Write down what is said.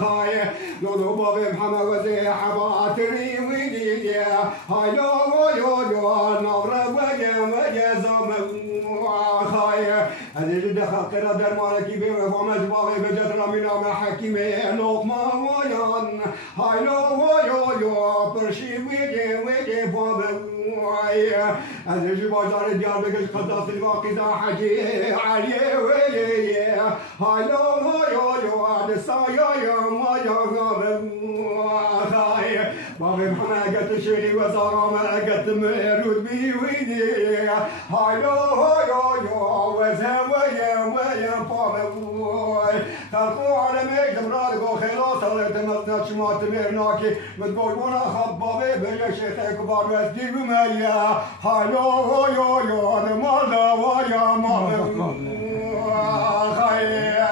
خاي لولو بابي محمد وزي حباتري ودي هاي لو يو نور وجه زمن خاي هذه الدخل كذا در مالكي بي وفمج بابي بجدر من حكيمي لقمة ويان هاي لو يو برشي وجه بابي هذه البازار ديال بقش قداس الواقدة حجي علي ويلي هاي لو السايا ما يغاب خاي بابي محمد قد شيلي وزارة ما قد مرود بي ويدي هاي لو وزهم ويا بابي خلقوا على ميج مراد وخلاص تمسنا شمات ميرناكي بتقول وانا خبابي بيا شيخ كبار وزدي بميا هاي لو انا مالا ويا مالا خاي